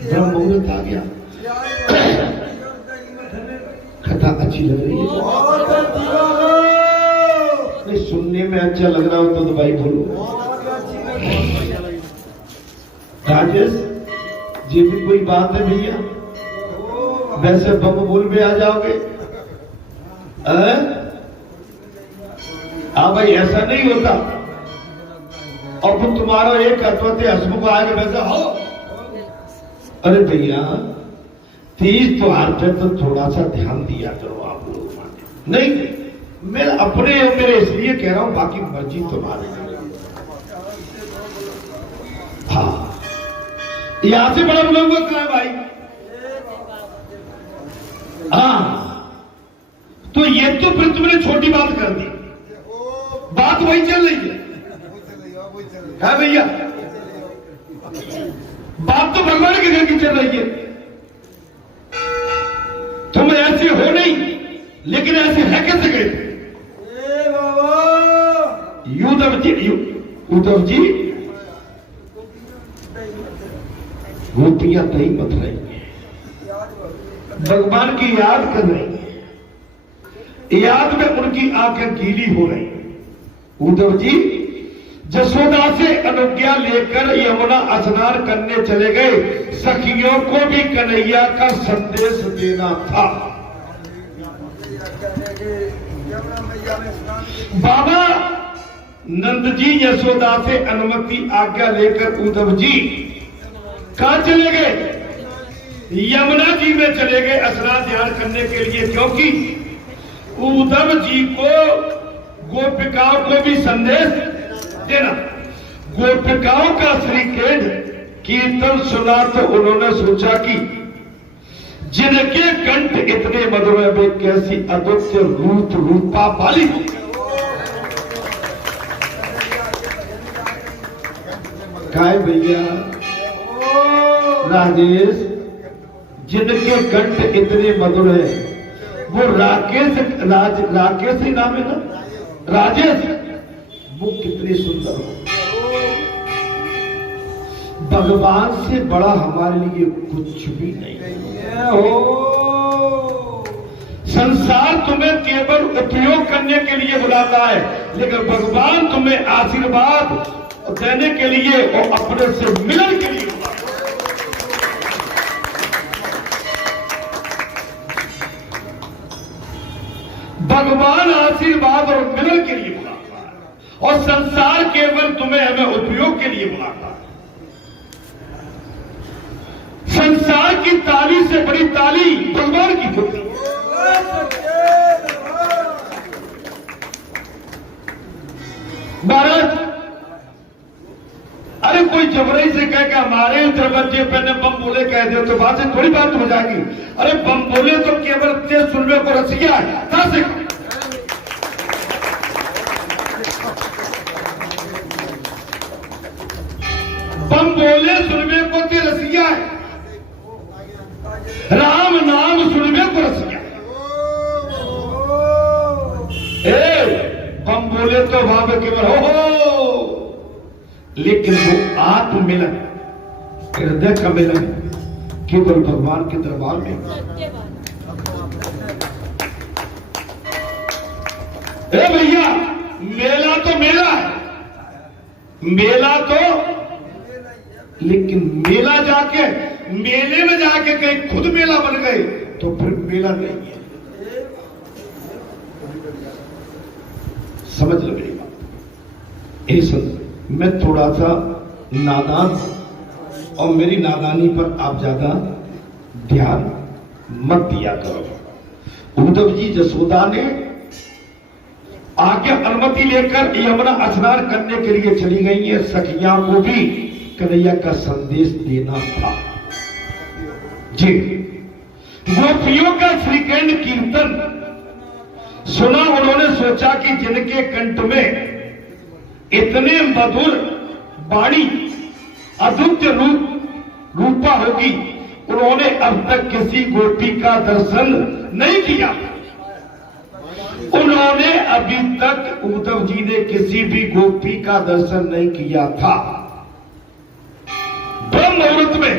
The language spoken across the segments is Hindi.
ब्रह्म मुहूर्त आ गया। कथा अच्छी लग रही है? नहीं, सुनने में अच्छा लग रहा हो तो भाई बोलो। राजेश जी भी कोई बात है भैया? वैसे बम बोल में आ जाओगे? हाँ भाई, ऐसा नहीं होता। और वो तुम्हारा एक अत्वते हसमुख आएगा वैसा हो। अरे भैया, तीज त्योहार पे तो थोड़ा सा ध्यान दिया करो आप लोग। नहीं, मैं अपने और मेरे इसलिए कह रहा हूं, बाकी मर्जी तुम्हारी। हाँ, यहां से बड़ा बोला हुआ कहा भाई। हाँ, तो ये तो फिर तुमने छोटी बात कर दी। बात वही चल रही है भैया। बात तो भगवान के घर की चल रही है। तुम ऐसे हो नहीं, लेकिन ऐसे है कैसे गए? उद्धव जी गोपियां तई मत रही है, भगवान की याद कर रही है, याद में उनकी आंखें गीली हो रही। उद्धव जी जसोदा से अनुज्ञा लेकर यमुना स्नान करने चले गए। सखियों को भी कन्हैया का संदेश देना था। बाबा नंद जी यशोदा से अनुमति आज्ञा लेकर उद्धव जी कहां चले गए? यमुना जी में चले गए स्नान ध्यान करने के लिए, क्योंकि उद्धव जी को गोपिकाओं को भी संदेश देना। गोपिकाओं का श्रीकेंद्र कीर्तन सुना तो उन्होंने सोचा कि जिनके कंठ इतने मधुर है, वे कैसी अद्वितीय रूप रूपा वाली। काय भैया राजेश, जिनके कंठ इतने मधुर है, वो राकेश ही नाम है ना, राजेश, वो कितने सुंदर हो। भगवान से बड़ा हमारे लिए कुछ भी नहीं हो। संसार तुम्हें केवल उपयोग करने के लिए बुलाता है, लेकिन भगवान तुम्हें आशीर्वाद देने के लिए और अपने से मिलन के लिए बुलाता है। भगवान आशीर्वाद और मिलन के लिए बुलाता है, और संसार केवल तुम्हें हमें उपयोग के लिए बुलाता है। संसार की ताली से बड़ी ताली भगवान की होती है। महाराज, अरे कोई जबरई से कह के हमारे दरवाजे पे ने बम बोले कह दे तो बात से थोड़ी बात हो जाएगी। अरे बम बोले तो केवल तेज सुनने को रसिया है, कहां से? बम बोले सुनने को ते रसिया है, राम नाम सुनने को रसिया। बम बोले तो वहां पे केवल हो, लेकिन वो आत्म मिलन, हृदय का मिलन केवल भगवान के दरबार में। भैया, मेला तो मेला है, मेला तो, लेकिन मेला जाके, मेले में जाके कहीं खुद मेला बन गए तो फिर मेला नहीं है। समझ लो मेरी बात। ऐसा मैं थोड़ा सा नादान, और मेरी नादानी पर आप ज्यादा ध्यान मत दिया करो। उद्धव जी जसोदा ने आज्ञा अनुमति लेकर यमुना स्नान करने के लिए चली गई है। सखियां को भी कन्हैया का संदेश देना था जी। गोपियों का श्रीकेंद्र कीर्तन सुना, उन्होंने सोचा कि जिनके कंठ में इतने मधुर वाणी अद्वितीय रूपा होगी, उन्होंने अब तक किसी गोपी का दर्शन नहीं किया। उन्होंने अभी तक, उद्धव जी ने किसी भी गोपी का दर्शन नहीं किया था। ब्रह्म मुहूर्त में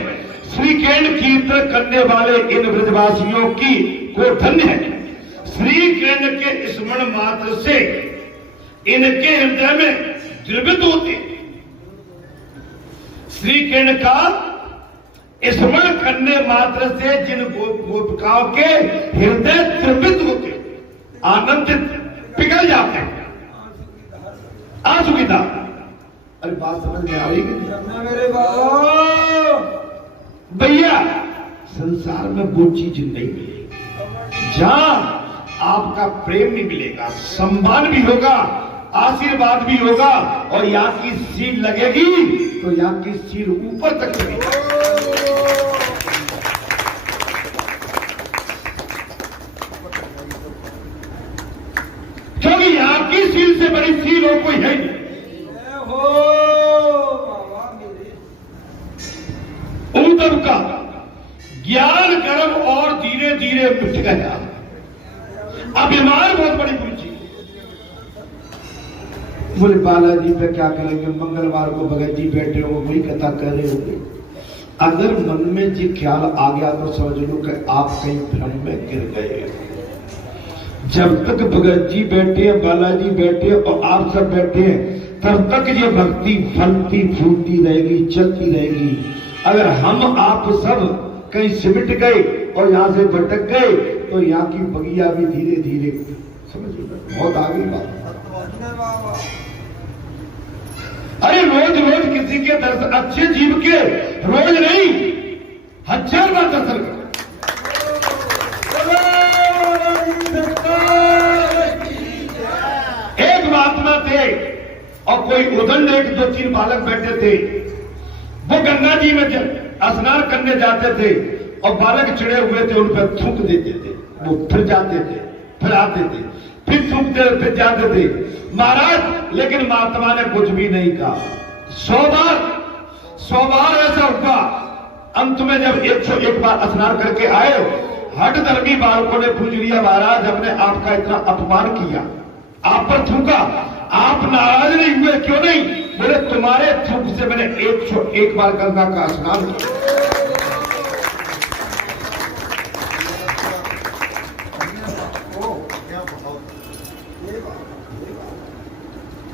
श्री कृष्ण कीर्तन करने वाले इन ब्रजवासियों की को धन्य है। श्री कृष्ण के स्मरण मात्र से इनके हृदय में द्रवित होते। श्री कृष्ण का स्मरण करने मात्र से जिन गोपिकाओं के हृदय द्रवित होते, आनंदित पिघल जाते हैं, आसुकिता। अरे बात समझ में आ रही है मेरे भैया? संसार में वो चीज नहीं मिलेगी जहां आपका प्रेम नहीं मिलेगा, सम्मान भी होगा, आशीर्वाद भी होगा, और यहाँ की सील लगेगी तो यहाँ की सील ऊपर तक लगेगी। क्योंकि यहाँ की सील से बड़ी सील और कोई है नहीं। उद्धव का ज्ञान गर्व और धीरे धीरे मिट गया। अभिमान बहुत बड़ी बुरी चीज। बोले बालाजी पे क्या करेंगे, मंगलवार को भगत जी बैठे हो वही कथा कर रहे होंगे। अगर मन में ये ख्याल आ गया तो समझ लो कि आप कहीं भ्रम में गिर गए। जब तक भगत जी बैठे हैं, बालाजी बैठे हैं और आप सब बैठे हैं, तब तक ये भक्ति फलती फूलती रहेगी, चलती रहेगी। अगर हम आप सब कहीं सिमट गए और यहां से भटक गए तो यहाँ की बगिया भी धीरे धीरे, समझ लो बहुत आगे बात। अरे रोज रोज किसी के दर्शन, अच्छे जीव के रोज नहीं 1000 बार दर्शन करो। एक महात्मा थे और कोई उदंड, एक 2-3 बालक बैठे थे। वो गंगा जी में स्नान करने जाते थे और बालक चिड़े हुए थे, उन पर थूक देते थे। वो फिर जाते थे, फिर आते थे, फिर थूकते, फिर जाते थे। महाराज, लेकिन महात्मा ने कुछ भी नहीं कहा। 100 बार ऐसा हुआ। अंत में जब 101 बार स्नान करके आए, हट धर्मी बालकों ने पूछ लिया, महाराज हमने आपका इतना अपमान किया, आप पर थूका, आप नाराज नहीं हुए, क्यों नहीं? बोले तुम्हारे थूक से मैंने 101 बार गंगा का स्नान किया।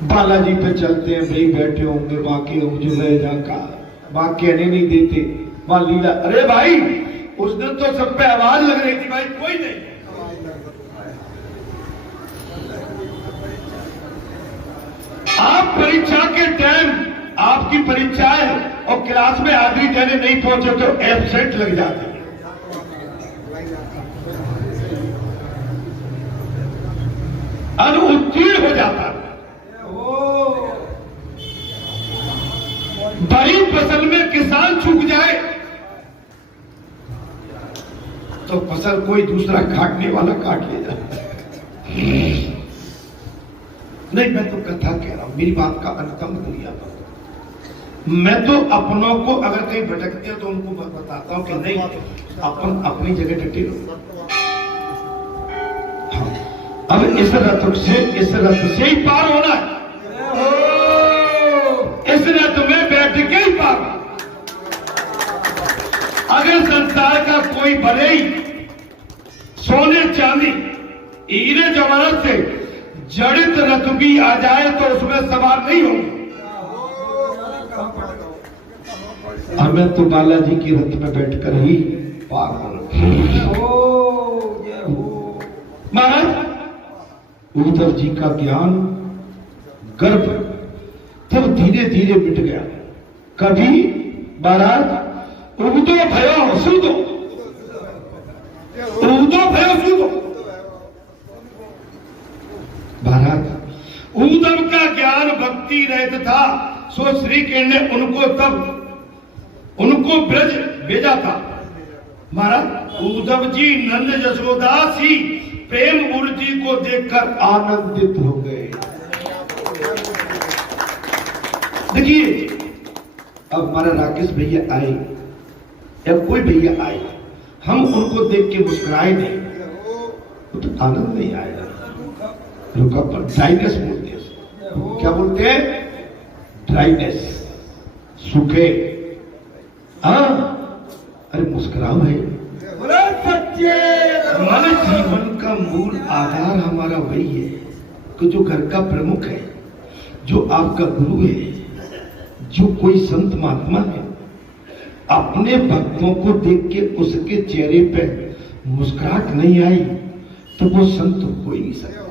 बालाजी पे चलते हैं, भाई बैठे होंगे बाकी उजले का बाकी कहने नहीं देते। वहां लीला, अरे भाई उस दिन तो सब पे आवाज लग रही थी, भाई कोई नहीं। आप परीक्षा के टाइम, आपकी परीक्षा है और क्लास में हाजिरी देने नहीं पहुंचे तो एब्सेंट लग जाती है। अनुत्तीर्ण हो जाता है। बड़ी फसल में किसान चूक जाए तो फसल कोई दूसरा काटने वाला काट ले जाता है। नहीं, मैं तो कथा कह रहा हूं, मेरी बात का अंतम दुनिया पर। मैं तो अपनों को अगर कहीं भटकते हैं तो उनको बताता हूं कि नहीं, अपन अपनी जगह डटे रहो। हाँ, अब इस रथ से ही पार होना है। इस रथ में बैठ के ही पार। अगर संसार का कोई भले ही सोने चांदी हीरे जवाहरात से जड़ित रथ भी आ जाए तो उसमें सवार नहीं होंगे। हमें तो बालाजी की रथ में बैठकर ही पार हो। महाराज, उद्धव जी का ज्ञान गर्भ तब धीरे धीरे मिट गया। कभी महाराज उद्धव भयो सुधो, उद्धव भयो सुधो। महाराज, उद्धव का ज्ञान भक्ति रहित था, सो श्री कृष्ण ने उनको ब्रज भेजा था। महाराज, उद्धव जी नंद यशोदा सी प्रेम मूर्ति को देखकर आनंदित हो गए। देखिए, अब हमारा राकेश भैया आए या कोई भैया आए, हम उनको देख के मुस्कुराए नहीं तो आनंद नहीं आएगा। रुका पर ड्राइनेस बोलते हैं। क्या बोलते हैं? ड्राइनेस, सूखे। हाँ, अरे मुस्कुराओ है। हमारे जीवन का मूल आधार हमारा वही है कि जो घर का प्रमुख है, जो आपका गुरु है, जो कोई संत महात्मा है, अपने भक्तों को देख के उसके चेहरे पे मुस्कुराहट नहीं आई तो वो संत हो ही नहीं सकता।